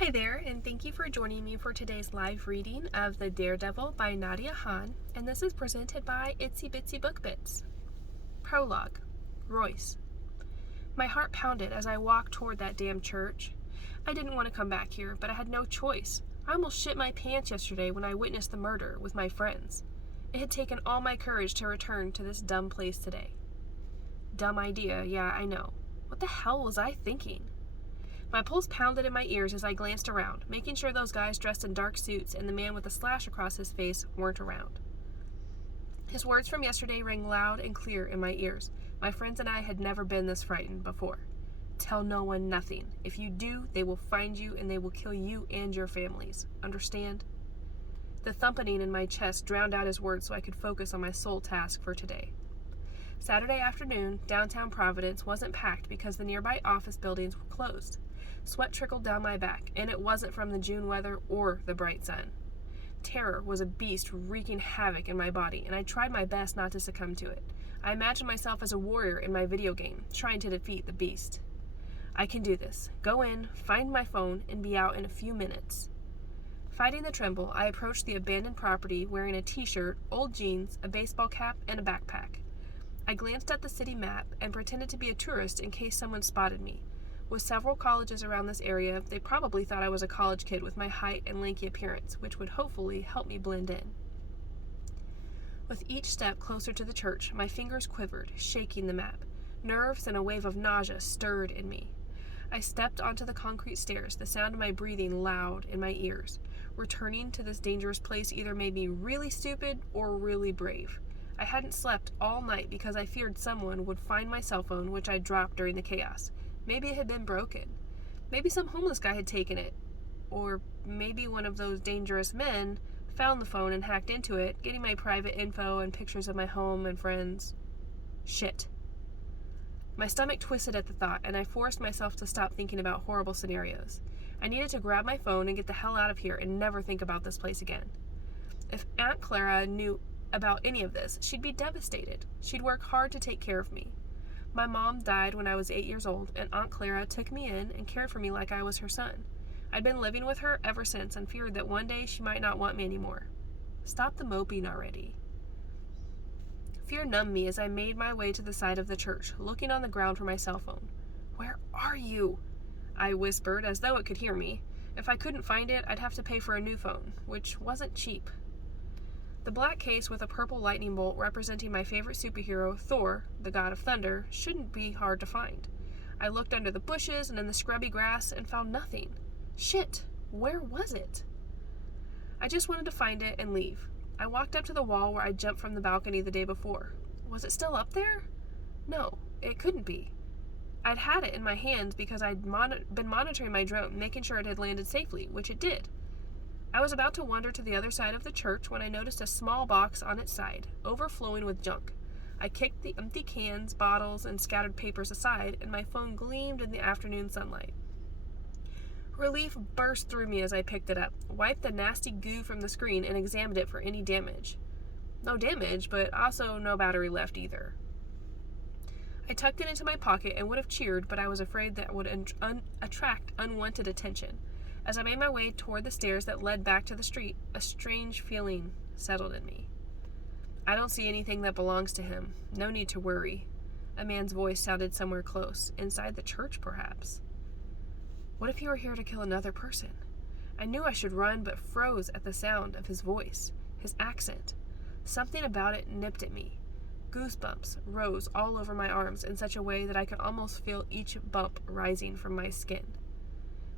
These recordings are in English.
Hi there, and thank you for joining me for today's live reading of The Daredevil by Nadia Han, and this is presented by Itsy Bitsy Book Bits. Prologue. Royce. My heart pounded as I walked toward that damn church. I didn't want to come back here, but I had no choice. I almost shit my pants yesterday when I witnessed the murder with my friends. It had taken all my courage to return to this dumb place today. Dumb idea, yeah, I know. What the hell was I thinking? My pulse pounded in my ears as I glanced around, making sure those guys dressed in dark suits and the man with the slash across his face weren't around. His words from yesterday rang loud and clear in my ears. My friends and I had never been this frightened before. Tell no one nothing. If you do, they will find you and they will kill you and your families. Understand? The thumping in my chest drowned out his words so I could focus on my sole task for today. Saturday afternoon, downtown Providence wasn't packed because the nearby office buildings were closed. Sweat trickled down my back, and it wasn't from the June weather or the bright sun. Terror was a beast wreaking havoc in my body, and I tried my best not to succumb to it. I imagined myself as a warrior in my video game, trying to defeat the beast. I can do this. Go in, find my phone, and be out in a few minutes. Fighting the tremble, I approached the abandoned property wearing a t-shirt, old jeans, a baseball cap, and a backpack. I glanced at the city map and pretended to be a tourist in case someone spotted me. With several colleges around this area, they probably thought I was a college kid with my height and lanky appearance, which would hopefully help me blend in. With each step closer to the church, my fingers quivered, shaking the map. Nerves and a wave of nausea stirred in me. I stepped onto the concrete stairs, the sound of my breathing loud in my ears. Returning to this dangerous place either made me really stupid or really brave. I hadn't slept all night because I feared someone would find my cell phone, which I dropped during the chaos. Maybe it had been broken. Maybe some homeless guy had taken it. Or maybe one of those dangerous men found the phone and hacked into it, getting my private info and pictures of my home and friends. Shit. My stomach twisted at the thought, and I forced myself to stop thinking about horrible scenarios. I needed to grab my phone and get the hell out of here and never think about this place again. If Aunt Clara knew about any of this, she'd be devastated. She'd work hard to take care of me. My mom died when I was 8 years old, and Aunt Clara took me in and cared for me like I was her son. I'd been living with her ever since and feared that one day she might not want me anymore. Stop the moping already. Fear numbed me as I made my way to the side of the church, looking on the ground for my cell phone. "Where are you?" I whispered, as though it could hear me. If I couldn't find it, I'd have to pay for a new phone, which wasn't cheap. The black case with a purple lightning bolt representing my favorite superhero, Thor, the god of thunder, shouldn't be hard to find. I looked under the bushes and in the scrubby grass and found nothing. Shit, where was it? I just wanted to find it and leave. I walked up to the wall where I jumped from the balcony the day before. Was it still up there? No, it couldn't be. I'd had it in my hands because I'd been monitoring my drone, making sure it had landed safely, which it did. I was about to wander to the other side of the church when I noticed a small box on its side, overflowing with junk. I kicked the empty cans, bottles, and scattered papers aside, and my phone gleamed in the afternoon sunlight. Relief burst through me as I picked it up, wiped the nasty goo from the screen, and examined it for any damage. No damage, but also no battery left either. I tucked it into my pocket and would have cheered, but I was afraid that would attract unwanted attention. As I made my way toward the stairs that led back to the street, a strange feeling settled in me. I don't see anything that belongs to him. No need to worry. A man's voice sounded somewhere close, inside the church perhaps. What if he were here to kill another person? I knew I should run, but froze at the sound of his voice, his accent. Something about it nipped at me. Goosebumps rose all over my arms in such a way that I could almost feel each bump rising from my skin.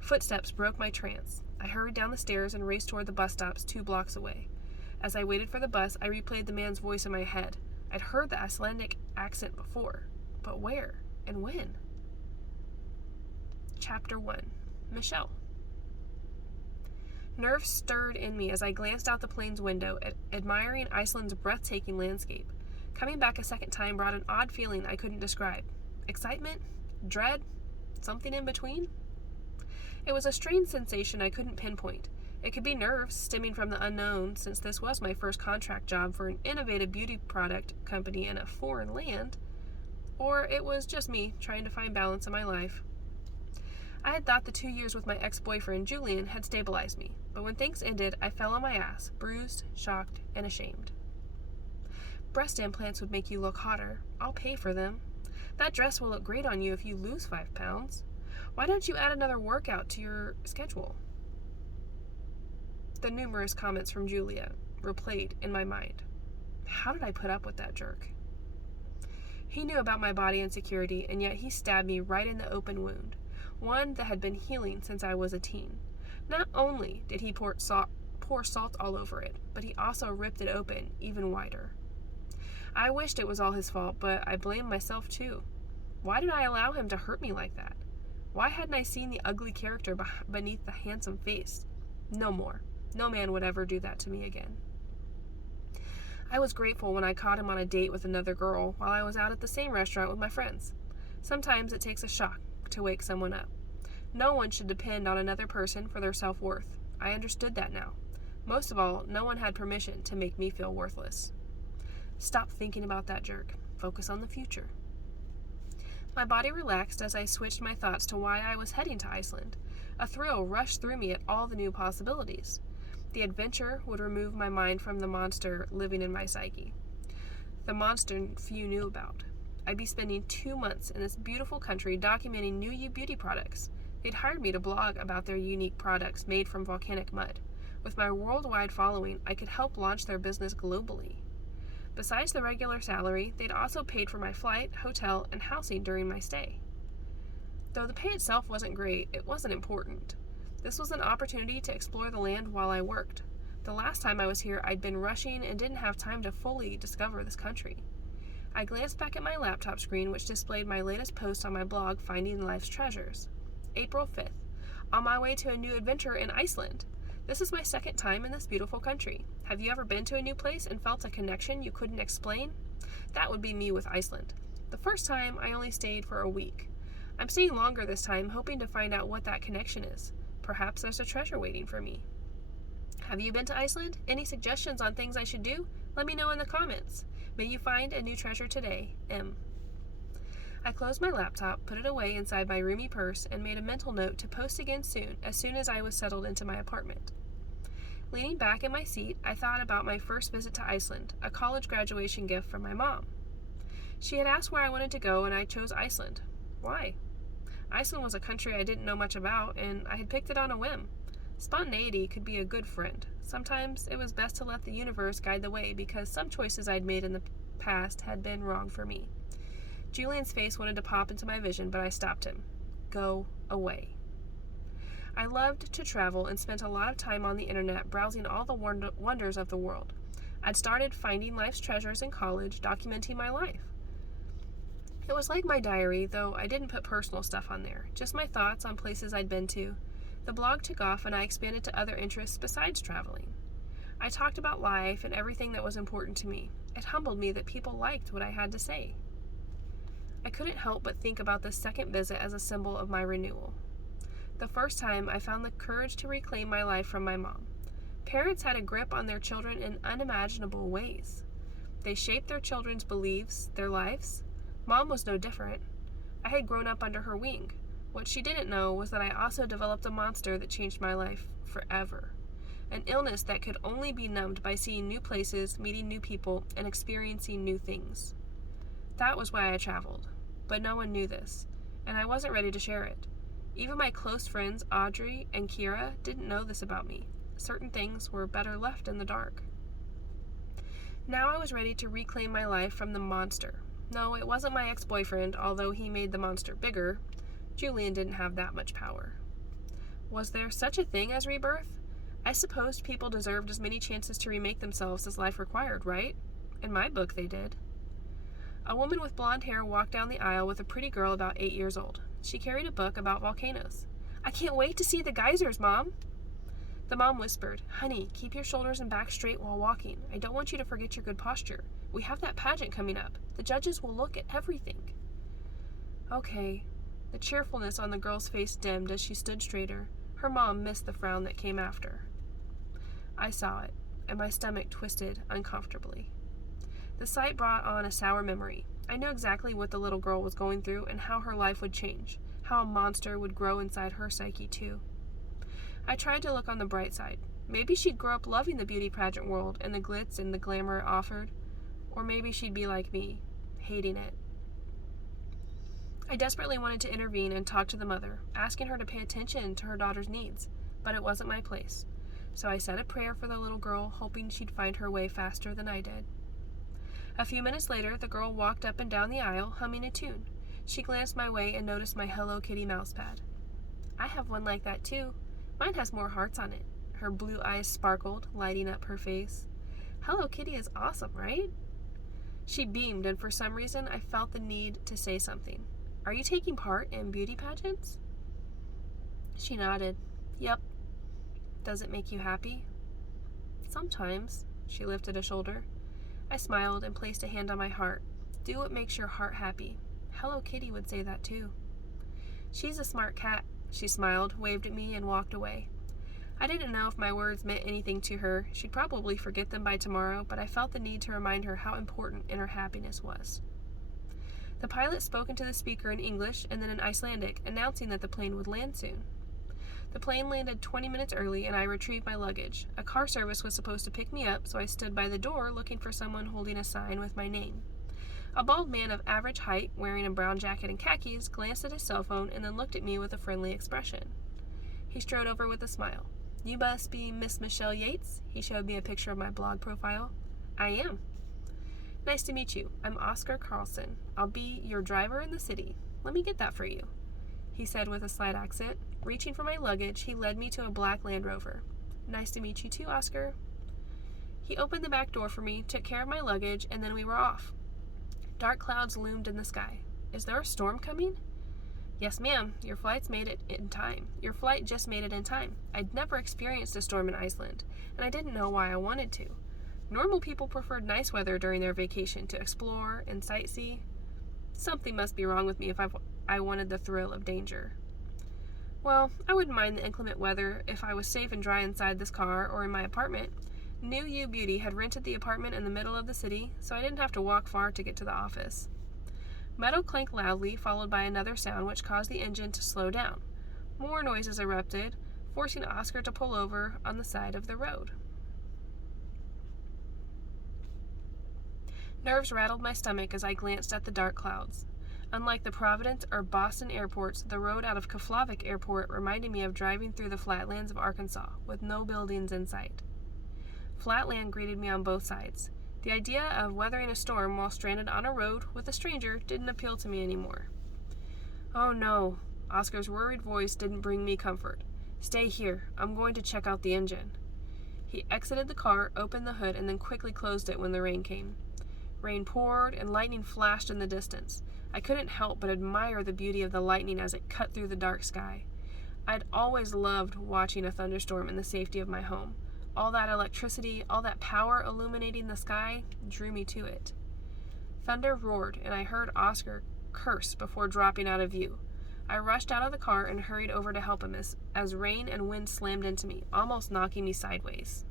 Footsteps broke my trance. I hurried down the stairs and raced toward the bus stops 2 blocks away. As I waited for the bus, I replayed the man's voice in my head. I'd heard the Icelandic accent before, but where and when? Chapter 1. Michelle. Nerves stirred in me as I glanced out the plane's window, admiring Iceland's breathtaking landscape. Coming back a second time brought an odd feeling I couldn't describe. Excitement? Dread? Something in between? It was a strange sensation I couldn't pinpoint. It could be nerves stemming from the unknown, since this was my first contract job for an innovative beauty product company in a foreign land, or it was just me trying to find balance in my life. I had thought the 2 years with my ex-boyfriend, Julian, had stabilized me, but when things ended, I fell on my ass, bruised, shocked, and ashamed. Breast implants would make you look hotter. I'll pay for them. That dress will look great on you if you lose 5 pounds. Why don't you add another workout to your schedule? The numerous comments from Julia replayed in my mind. How did I put up with that jerk? He knew about my body insecurity, and yet he stabbed me right in the open wound, one that had been healing since I was a teen. Not only did he pour salt all over it, but he also ripped it open even wider. I wished it was all his fault, but I blamed myself too. Why did I allow him to hurt me like that? Why hadn't I seen the ugly character beneath the handsome face? No more. No man would ever do that to me again. I was grateful when I caught him on a date with another girl while I was out at the same restaurant with my friends. Sometimes it takes a shock to wake someone up. No one should depend on another person for their self-worth. I understood that now. Most of all, no one had permission to make me feel worthless. Stop thinking about that jerk. Focus on the future. My body relaxed as I switched my thoughts to why I was heading to Iceland. A thrill rushed through me at all the new possibilities. The adventure would remove my mind from the monster living in my psyche. The monster few knew about. I'd be spending 2 months in this beautiful country documenting new beauty products. They'd hired me to blog about their unique products made from volcanic mud. With my worldwide following, I could help launch their business globally. Besides the regular salary, they'd also paid for my flight, hotel, and housing during my stay. Though the pay itself wasn't great, it wasn't important. This was an opportunity to explore the land while I worked. The last time I was here, I'd been rushing and didn't have time to fully discover this country. I glanced back at my laptop screen, which displayed my latest post on my blog, Finding Life's Treasures. April 5th. On my way to a new adventure in Iceland. This is my second time in this beautiful country. Have you ever been to a new place and felt a connection you couldn't explain? That would be me with Iceland. The first time, I only stayed for a week. I'm staying longer this time, hoping to find out what that connection is. Perhaps there's a treasure waiting for me. Have you been to Iceland? Any suggestions on things I should do? Let me know in the comments. May you find a new treasure today, M. I closed my laptop, put it away inside my roomy purse, and made a mental note to post again as soon as I was settled into my apartment. Leaning back in my seat, I thought about my first visit to Iceland, a college graduation gift from my mom. She had asked where I wanted to go, and I chose Iceland. Why? Iceland was a country I didn't know much about, and I had picked it on a whim. Spontaneity could be a good friend. Sometimes it was best to let the universe guide the way because some choices I'd made in the past had been wrong for me. Julian's face wanted to pop into my vision, but I stopped him. Go away. I loved to travel and spent a lot of time on the internet browsing all the wonders of the world. I'd started finding life's treasures in college, documenting my life. It was like my diary, though I didn't put personal stuff on there, just my thoughts on places I'd been to. The blog took off and I expanded to other interests besides traveling. I talked about life and everything that was important to me. It humbled me that people liked what I had to say. I couldn't help but think about this second visit as a symbol of my renewal. The first time, I found the courage to reclaim my life from my mom. Parents had a grip on their children in unimaginable ways. They shaped their children's beliefs, their lives. Mom was no different. I had grown up under her wing. What she didn't know was that I also developed a monster that changed my life forever. An illness that could only be numbed by seeing new places, meeting new people, and experiencing new things. That was why I traveled. But no one knew this, and I wasn't ready to share it. Even my close friends, Audrey and Kira, didn't know this about me. Certain things were better left in the dark. Now I was ready to reclaim my life from the monster. No, it wasn't my ex-boyfriend, although he made the monster bigger. Julian didn't have that much power. Was there such a thing as rebirth? I supposed people deserved as many chances to remake themselves as life required, right? In my book, they did. A woman with blonde hair walked down the aisle with a pretty girl about 8 years old. She carried a book about volcanoes. "I can't wait to see the geysers, Mom." The mom whispered, "Honey, keep your shoulders and back straight while walking. I don't want you to forget your good posture. We have that pageant coming up. The judges will look at everything." Okay. The cheerfulness on the girl's face dimmed as she stood straighter. Her mom missed the frown that came after. I saw it, and my stomach twisted uncomfortably. The sight brought on a sour memory. I knew exactly what the little girl was going through and how her life would change, how a monster would grow inside her psyche, too. I tried to look on the bright side. Maybe she'd grow up loving the beauty pageant world and the glitz and the glamour it offered. Or maybe she'd be like me, hating it. I desperately wanted to intervene and talk to the mother, asking her to pay attention to her daughter's needs, but it wasn't my place. So I said a prayer for the little girl, hoping she'd find her way faster than I did. A few minutes later, the girl walked up and down the aisle, humming a tune. She glanced my way and noticed my Hello Kitty mousepad. I have one like that too. Mine has more hearts on it. Her blue eyes sparkled, lighting up her face. Hello Kitty is awesome, right? She beamed, and for some reason, I felt the need to say something. Are you taking part in beauty pageants? She nodded. Yep. Does it make you happy? Sometimes. She lifted a shoulder. I smiled and placed a hand on my heart. Do what makes your heart happy. Hello Kitty would say that too. She's a smart cat. She smiled, waved at me, and walked away. I didn't know if my words meant anything to her. She'd probably forget them by tomorrow, but I felt the need to remind her how important inner happiness was. The pilot spoke into the speaker in English and then in Icelandic, announcing that the plane would land soon. The plane landed 20 minutes early, and I retrieved my luggage. A car service was supposed to pick me up, so I stood by the door looking for someone holding a sign with my name. A bald man of average height, wearing a brown jacket and khakis, glanced at his cell phone and then looked at me with a friendly expression. He strode over with a smile. You must be Miss Michelle Yates? He showed me a picture of my blog profile. I am. Nice to meet you. I'm Oscar Carlson. I'll be your driver in the city. Let me get that for you, he said with a slight accent. Reaching for my luggage, he led me to a black Land Rover. Nice to meet you too, Oscar. He opened the back door for me, took care of my luggage, and then we were off. Dark clouds loomed in the sky. Is there a storm coming? Yes, ma'am. Your flight just made it in time. I'd never experienced a storm in Iceland, and I didn't know why I wanted to. Normal people preferred nice weather during their vacation to explore and sightsee. Something must be wrong with me if I wanted the thrill of danger. Well, I wouldn't mind the inclement weather if I was safe and dry inside this car or in my apartment. New You Beauty had rented the apartment in the middle of the city, so I didn't have to walk far to get to the office. Metal clanked loudly, followed by another sound which caused the engine to slow down. More noises erupted, forcing Oscar to pull over on the side of the road. Nerves rattled my stomach as I glanced at the dark clouds. Unlike the Providence or Boston airports, the road out of Keflavik Airport reminded me of driving through the flatlands of Arkansas, with no buildings in sight. Flat land greeted me on both sides. The idea of weathering a storm while stranded on a road with a stranger didn't appeal to me anymore. Oh no, Oscar's worried voice didn't bring me comfort. Stay here, I'm going to check out the engine. He exited the car, opened the hood, and then quickly closed it when the rain came. Rain poured and lightning flashed in the distance. I couldn't help but admire the beauty of the lightning as it cut through the dark sky. I'd always loved watching a thunderstorm in the safety of my home. All that electricity, all that power illuminating the sky drew me to it. Thunder roared, and I heard Oscar curse before dropping out of view. I rushed out of the car and hurried over to help him as rain and wind slammed into me, almost knocking me sideways.